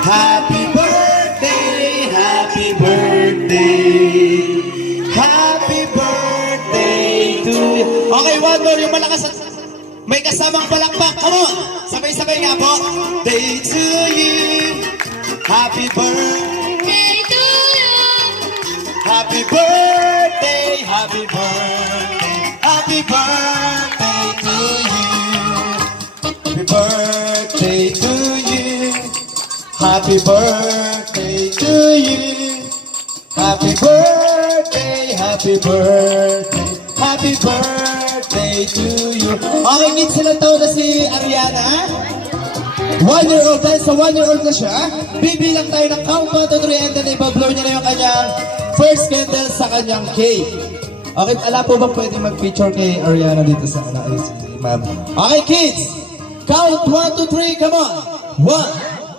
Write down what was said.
Happy birthday, happy birthday, happy birthday to you. Okay, one more, yung malakas. May kasamang palakpak. Come on! Sabay-sabay nga po. Day to you. Happy birthday to you. Happy birthday, happy birthday, happy birthday to you. Happy birthday to you. Happy birthday to you. Happy birthday, happy birthday, happy birthday to you. Okay, kids, ilang taon na si Ariana? 1-year-old dahil sa 1-year-old na siya. Bibilang tayo ng countdown to 3 and then ibablow niya na yung kanyang first candle sa kanyang cake. Okay, alam po ba pwede mag-feature kay Ariana dito sa si ma'am? Okay, kids! Count 1, 2, 3, come on! 1,